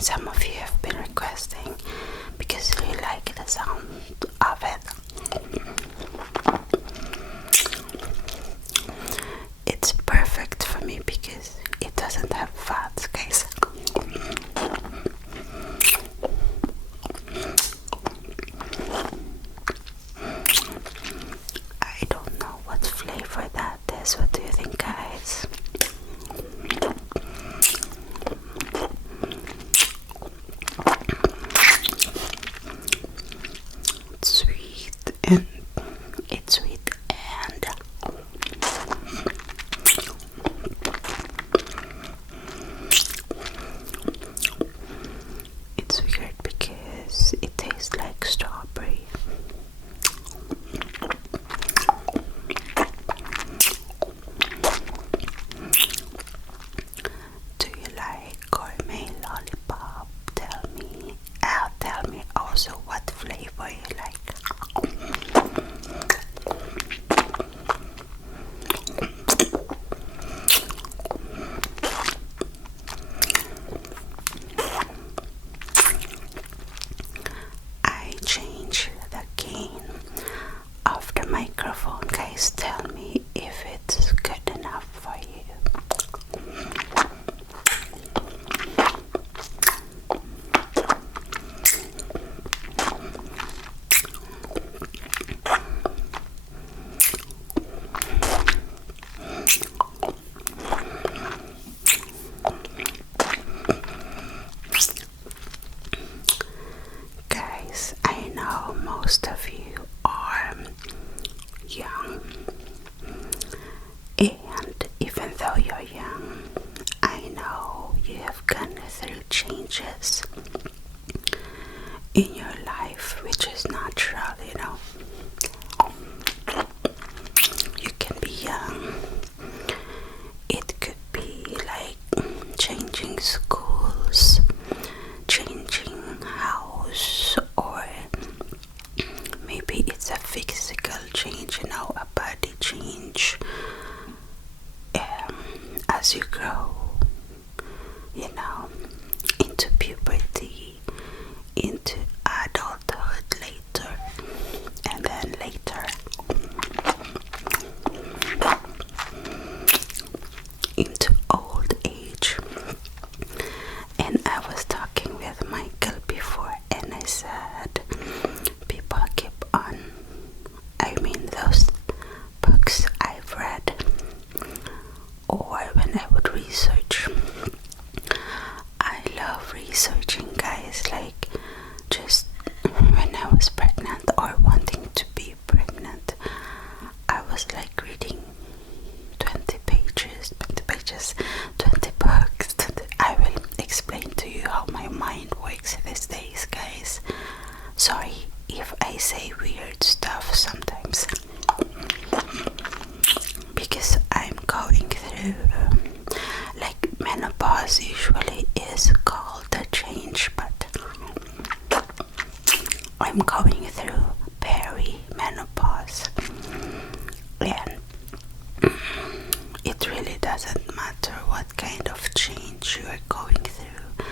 some of you have been requesting because you like the sound of it. It's perfect for me because it doesn't have fats, guys. I don't know what flavor that is. What do you think, guys? It's sweet and it's sweet and it's weird because it tastes like strawberry. Do you like gourmet lollipop? Tell me also what flavor you like. I change the gain of the microphone, guys. Tell me if it's good enough for you. Guys, I know most of you are young, and even though you're young, I know you have gone through changes in your life, which is natural, you know. You can be young. It could be like changing schools, changing house, or maybe it's a physical change, you know, a body change. As you grow, you know, into puberty, into adulthood later, and then later into old age. And I was talking with Michael before, and I said people keep on, those books I've read, or when I would research. I love researching, guys, like just when I was pregnant or wanting to be pregnant, I was like reading 20 pages, 20 books. I will explain to you how my mind works these days, guys. Sorry if I say weird stuff sometimes, because I'm going through like menopause usually is called a change, but I'm going through perimenopause, and it really doesn't matter what kind of change you are going through.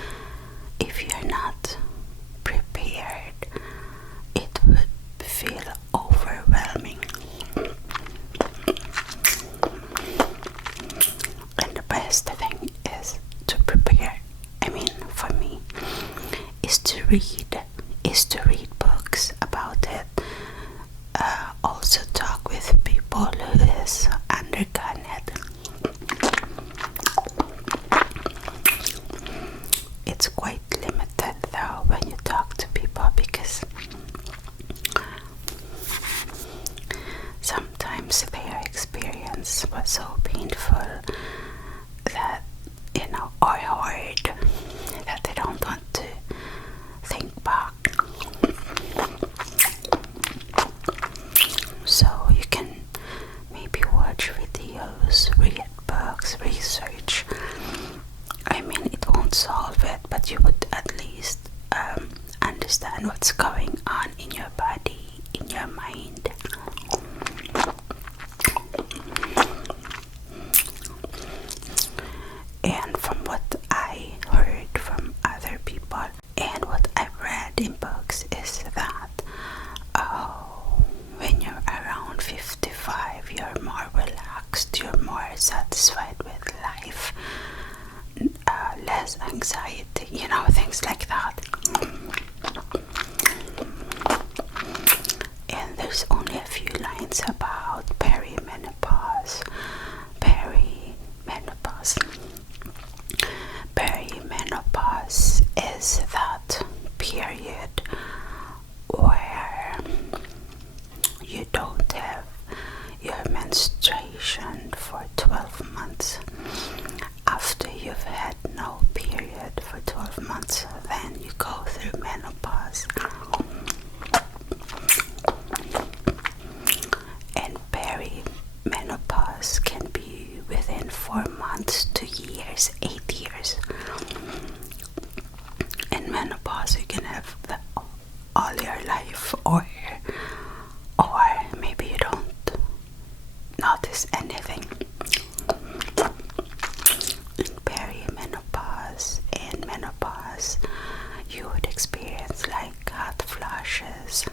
If you're not prepared, it would feel overwhelming. And the best thing is to prepare. For me, is to read books about it. Also talk with people who has undergone it. It's quite limited though when you talk to people, because sometimes their experience was so painful that, or hard, that they don't want to think back. So you can maybe watch videos, read books, research. It won't solve it, but you would at least understand what's going on in your body, in your mind. And from what I heard from other people, things like that. And there's only a few lines about perimenopause. Perimenopause is that period where you don't have your menstruation for 12 months. After you've had no period for 12 months, then you go through menopause. And perimenopause can be within 4 months to years, 8 years. In menopause, you can have all your life, or maybe you don't notice anything. In perimenopause and menopause, you would experience like hot flashes,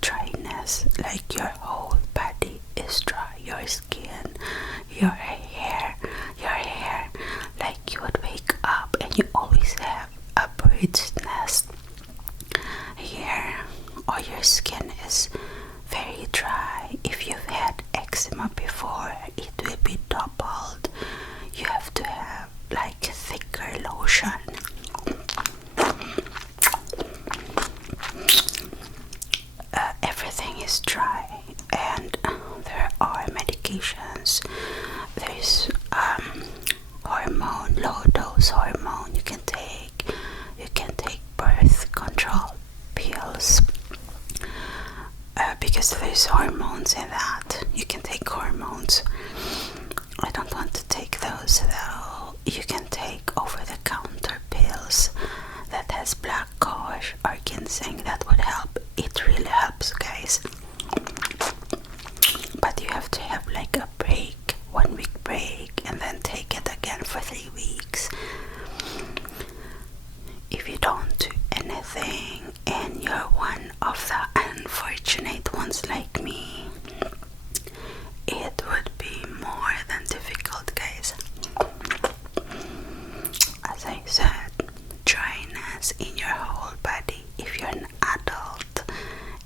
dryness, like your whole body is dry, your skin, your hair, like you would wake up and you always have a bird's nest here, or your skin is very dry. If you've had eczema before, it will be doubled. You have to have like thicker lotion. Everything is dry, and there are medications. There's hormone, low dose hormone you can take. You can take birth control pills, because there's hormones in that. You can take hormones. I don't want to take those though. You can take over-the-counter pills that has black cohosh or ginseng. That would help. It really helps, guys. But you have to have like a break, 1 week break, and then take it again for 3 weeks. If you don't do anything and you're one of the unfortunate ones like me, it would be more than difficult, guys. As I said, dryness in your whole body. If you're an adult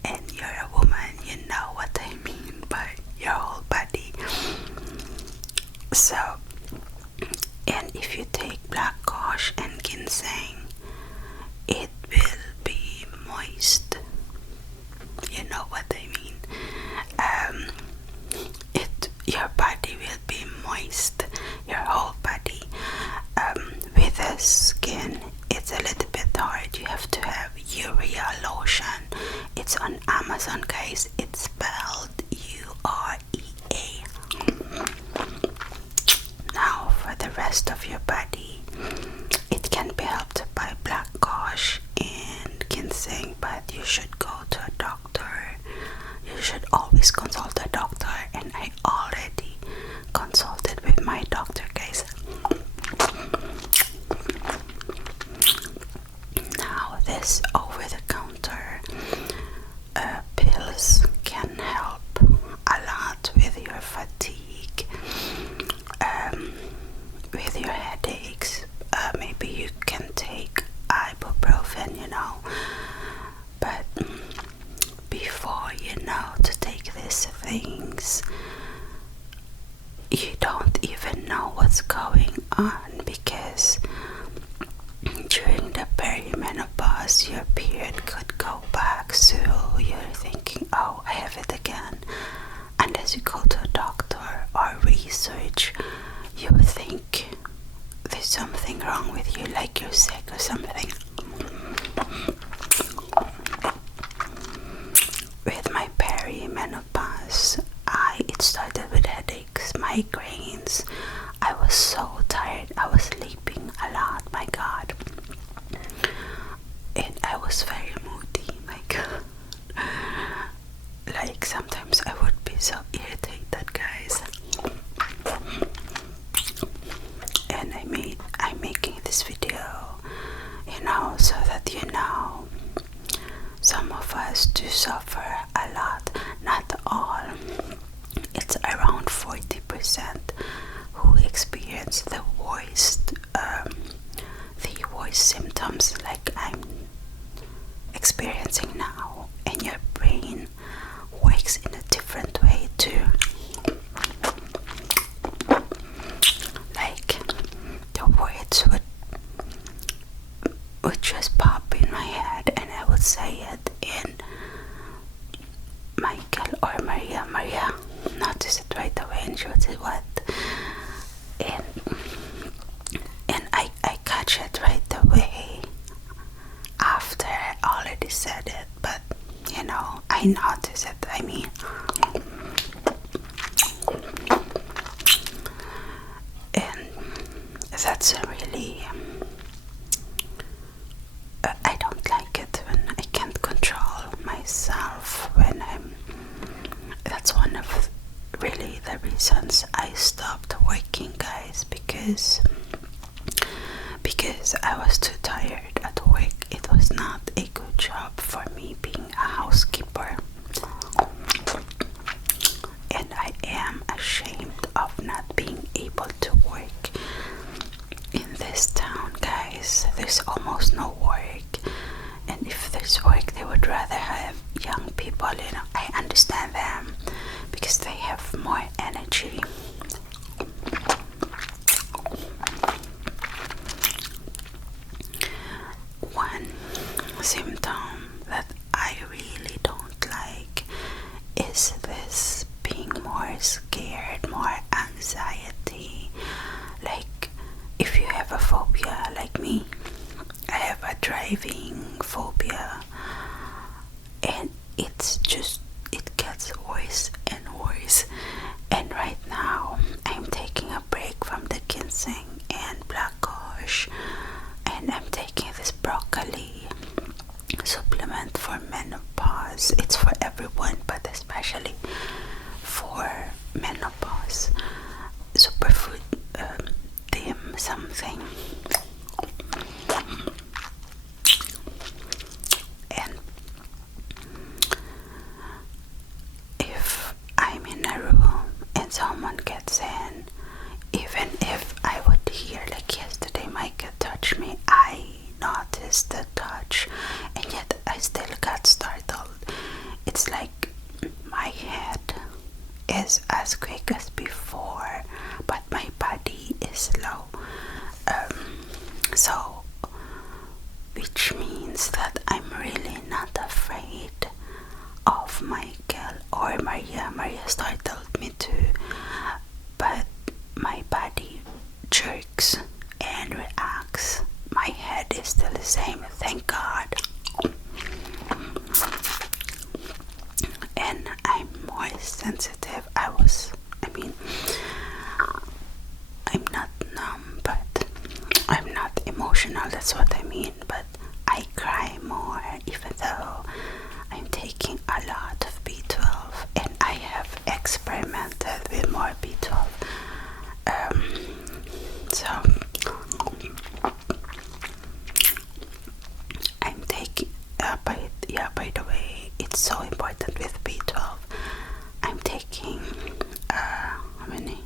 and you're a woman, you know what I mean by your whole body. So, and if you take black cohosh and ginseng, it will be moist. You know what I mean. Your body will be moist, your whole body. With the skin, it's a little bit hard. You have to have urea lotion. It's on Amazon, guys. It's spelled UREA. Now, for the rest of your body, it can be helped by black cohosh and ginseng, but you should go to a doctor. You should always consult a doctor, and I already consulted with my doctor, guys. Now, this over-the-counter pills can help a lot with your fatigue, with your headaches. Maybe you can take ibuprofen, but before you know to take these things, you don't even know what's going on, because during the perimenopause your period could go back, so you're thinking, oh, I have it again. And as you go to a doctor or research, you think there's something wrong with you, like you're sick or something. With my perimenopause, it started with headaches, migraines. I was so tired. I was sleeping a lot, my God. And I was very moody, my God. Like sometimes I would be so irritated, guys. And I'm making this video, so that some of us do suffer a lot, not all. It's around 40% who experience the worst symptoms symptoms like I'm experiencing now, and your brain works in a different way too. Like the words would just pop in my head, and I would say it in Michael or Maria notice it right away, and she would say what, and I catch it right away after I already said it, but you know, I notice it. I mean, and that's a really I don't like it when I can't control myself, when that's one of really the reasons I stopped working, guys, because I was too tired at work. It was not a good job for me being a housekeeper, and I am ashamed of not being able to work in this town, guys. There's almost no work, and if there's work, they would rather have young people. You know, I understand them because they have more energy. One symptom that I really don't like is this being more scared, more anxiety. Like, if you have a phobia like me, I have a driving phobia, and it gets worse and worse. And right now I'm taking a break from the ginseng and black gosh, and I'm taking this broccoli supplement for menopause. It's for everyone, but especially for menopause. Superfood dim something. And if I'm in a room and someone gets in, even if I would hear, like yesterday Micah touched me, I noticed the touch, and yet I still got startled. It's like my head is as quick as before, but my body is slow. So which means that I'm really not afraid of Michael or Maria. Maria startled me too, but my body jerks and reacts. My head is still the same, thank God. And I'm more sensitive. I'm not numb, but I'm not emotional, that's what I mean. But I cry more, even though I'm taking a lot of B12, and I have experimented with more B12. So I'm taking by the way, it's so important with B12. I'm taking how many?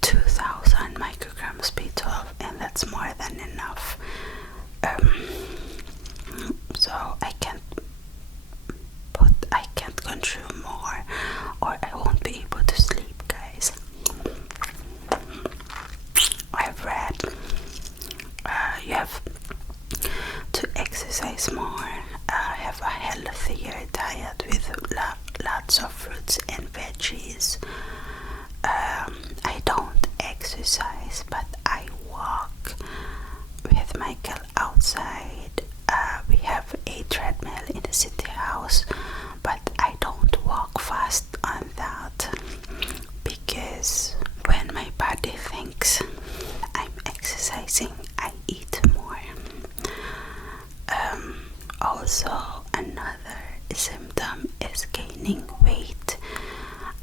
2,000 micrograms B12, and that's more than enough. So I can't consume more, or I won't be able to sleep, guys. I've read you have to exercise more, have a healthier diet with lots of fruits and veggies. I don't exercise, but I walk with Michael outside. We have a treadmill in the city house, but I don't walk fast on that, because when my body thinks I'm exercising, I eat more. Also, another symptom is gaining weight.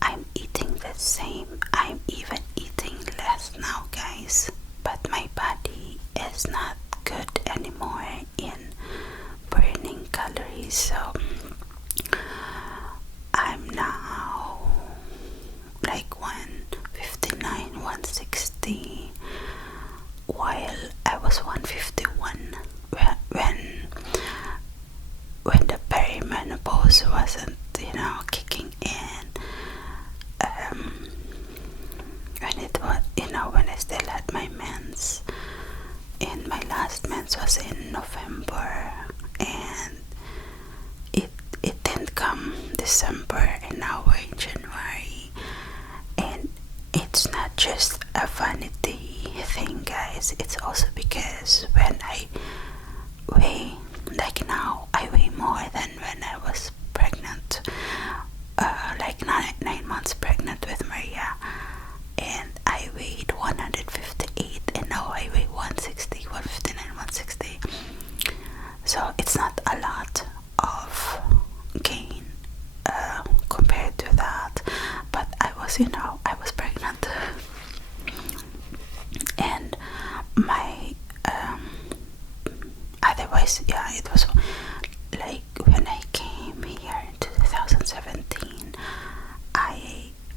I'm eating the same. I'm even eating less now, guys, but my body is not good anymore in burning calories. So I'm now like 159, 160, was in November, and it didn't come December, and now we're in January. And it's not just a vanity thing, guys. It's also because when I weigh, like now, I weigh more than when I was pregnant, like 9 months pregnant with Maria, and I weighed 158, and now I weigh 160, 159, 160. So it's not a lot of gain compared to that, but I was pregnant, and my otherwise, yeah, it was like when I came here in 2017,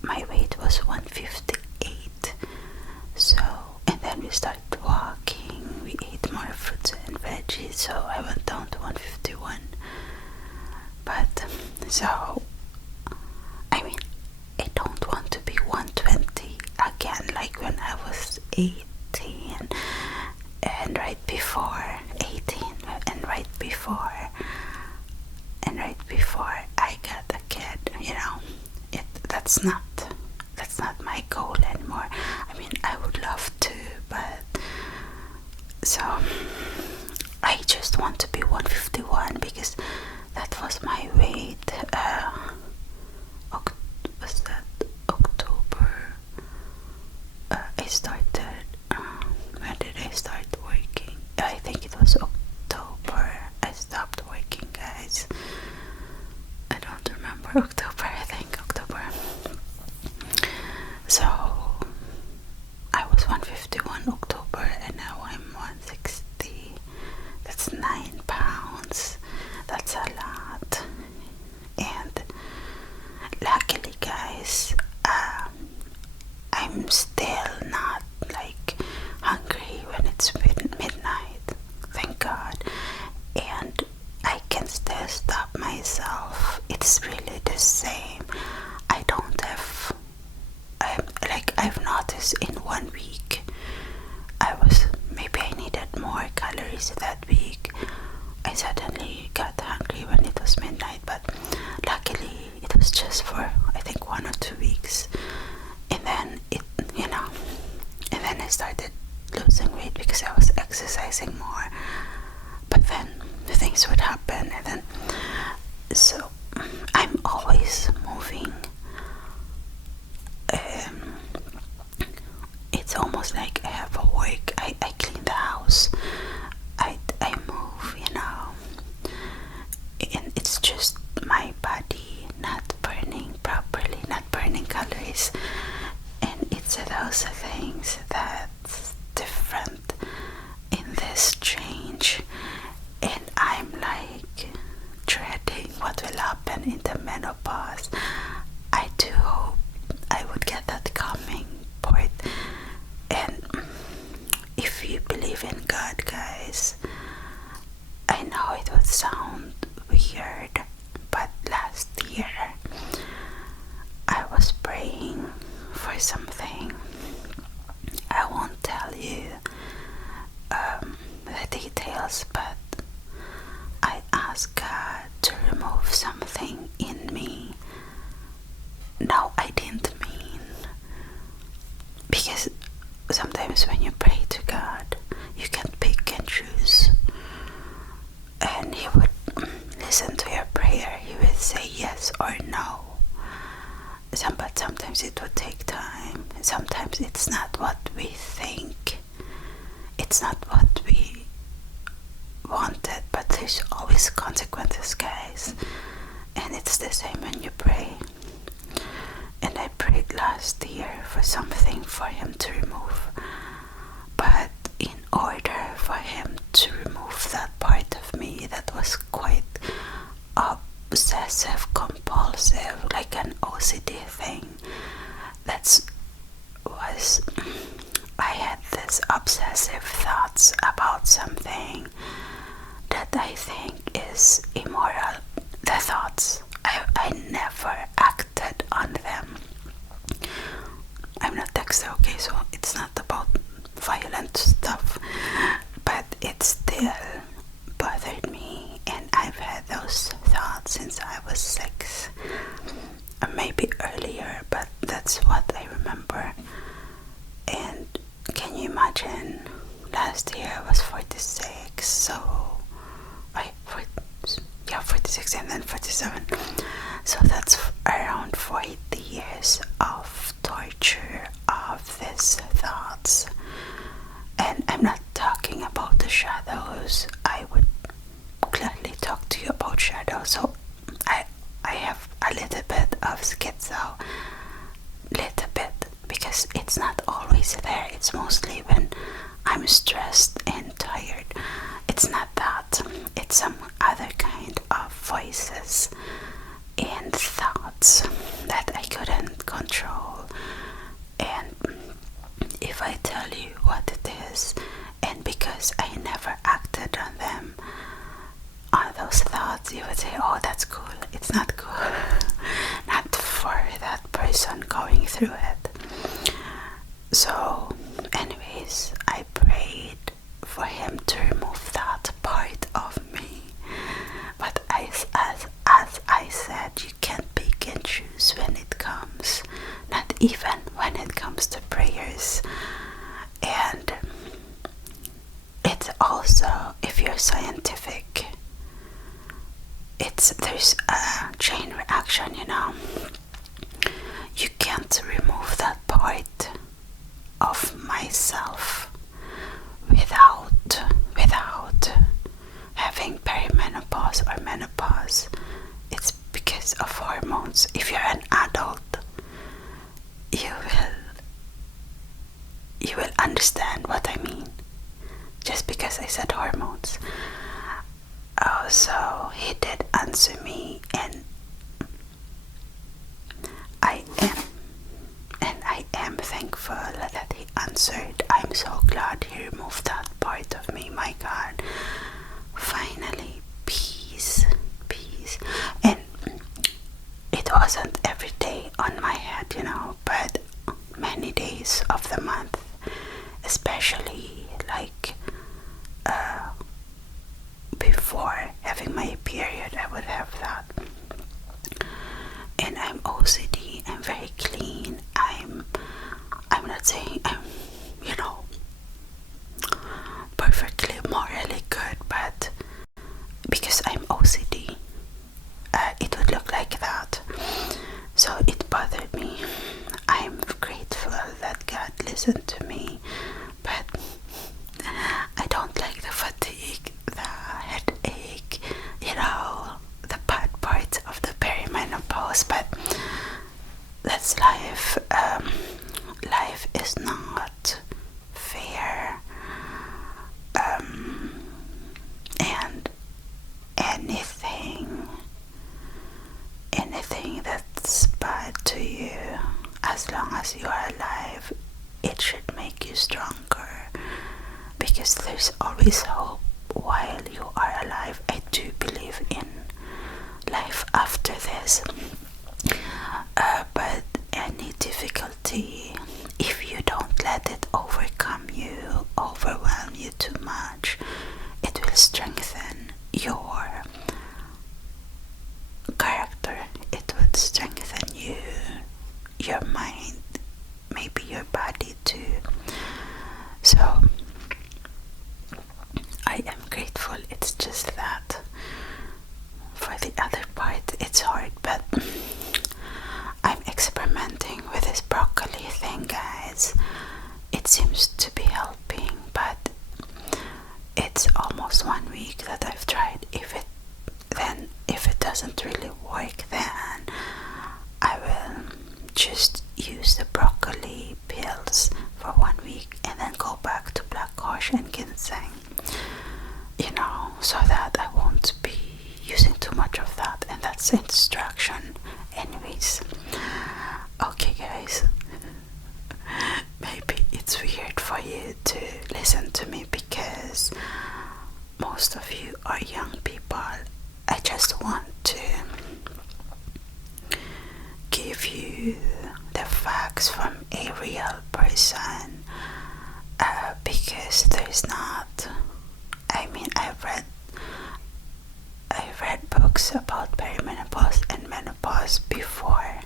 my weight was 158. So, and then we started walking, we ate more fruits and veggies, so I went down to 151. But so, I mean, I don't want to be 120 again, like when I was 18 and right before 18 and right before I got a kid, that's not my goal anymore. I mean, I would love to, but so I just want to be 151 because that was my weight. Was that October? I started. When did I start working? I think it was October. I stopped working, guys. I don't remember October. I think October. So I was 151 October, and now I'm 160. That's 9 pounds. That's a lot. And luckily, guys, I'm still not like hungry when it's midnight. Thank God. And I can still stop myself. It's really the same. I don't have, I've noticed in 1 week, maybe I needed more calories that week. I suddenly got hungry when it was midnight, but luckily it was just for, I think, 1 or 2 weeks. And then and then I started losing weight because I was exercising more. But then things would happen, and then so I'm always moving. It's almost like I have a work. I clean the house. I move, and it's just my body not burning properly, not burning calories, and it's those things that's different in this change. And I'm like dreading what will happen in the menopause. I do hope I would get that coming part. And if you believe in God, guys, I know it would sound weird, but last year I was praying for something. I won't tell you the details, but I asked God to remove something in me. No, I didn't mean, because sometimes when you pray to God, you can pick and choose, and He would listen to your prayer. He would say yes or no. But sometimes it would take time. Sometimes it's not what we think. It's not what we wanted, but there's always consequences, guys. And it's the same when you pray. And I prayed last year for something for Him to remove. But in order for Him to remove that part of me that was quite obsessive compulsive, like an OCD thing, I had this obsessive thoughts about something that I think is immoral. The thoughts, I never acted on them. I'm not Dexter, okay, so it's not about violent stuff, but it's still last year I was 46, so 46 and then 47. So that's around 40 years of torture of these thoughts. And I'm not talking about the shadows. I would gladly talk to you about shadows. So I have a little bit of schizo, little bit, because it's not always there. It's mostly when I'm stressed and tired. It's not that. It's some other kind of voices and thoughts that I couldn't control. And if I tell you what it is, and because I never acted on them, on those thoughts, you would say, oh, that's cool. It's not cool. Not for that person going through it. So anyways, I prayed for him to remove that part of me. But as I said, you can't pick and choose when it comes. Not even when it comes to prayers. And it's also, if you're scientific, there's a chain reaction, you know. You can't remove that part of myself without having perimenopause or menopause. It's because of hormones. If you're an adult, you will understand what I mean, just because I said hormones. Oh, so he did answer me, and I am thankful that he answered. I'm so glad he removed that part of me. My God, finally, peace. And it wasn't every day on my head, you know, but many days of the month, especially like before having my period, I would have that. And I'm OCD. I'm very clean. I'm not saying I'm, you know, perfectly morally good, but because I'm OCD, it would look like that. So it bothered me. I'm grateful that God listened to me, but I don't like the fatigue, the headache, you know, the bad parts of the perimenopause. But that's life. Life is not fair. And anything that's bad to you, as long as you are alive, it should make you stronger, because there's always hope while you are alive. I do believe in life after this. But any difficulty, if you don't let it overcome you, overwhelm you too much, it will strengthen your character. It would strengthen you, your mind, maybe your body too. So I am grateful. It's just that for the other part, it's hard, but I'm experimenting with this broccoli thing, guys. It seems to be helping, but it's almost 1 week that I've tried. If it doesn't really work, then I will just use the broccoli pills for 1 week and then go back to black horse and ginseng, you know, so that I won't be using too much of that. And that's the instruction anyways. Okay, guys, maybe it's weird for you to listen to me because most of you are young people. I just want to give you the facts from a real person, because there's not, I mean, I've read books about perimenopause and menopause before.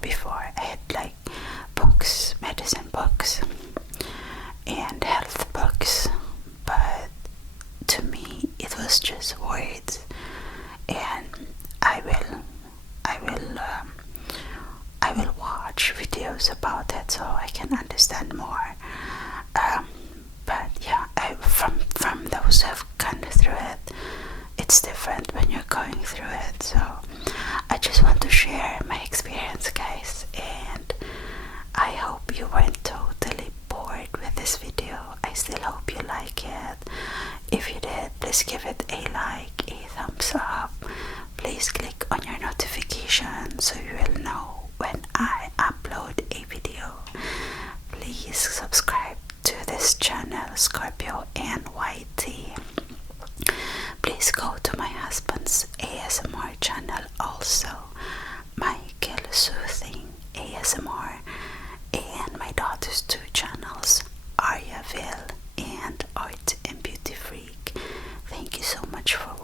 Before I had like books, medicine books, and still hope you like it. If you did, please give it a like, a thumbs up. Please click on your notification so you will know when I upload a video. Please subscribe to this channel, ScorpioAnnYT. Please go to my husband's ASMR channel also, Michael Soothing ASMR, and my daughter's two channels, Aryaville and Art and Beauty Freak. Thank you so much for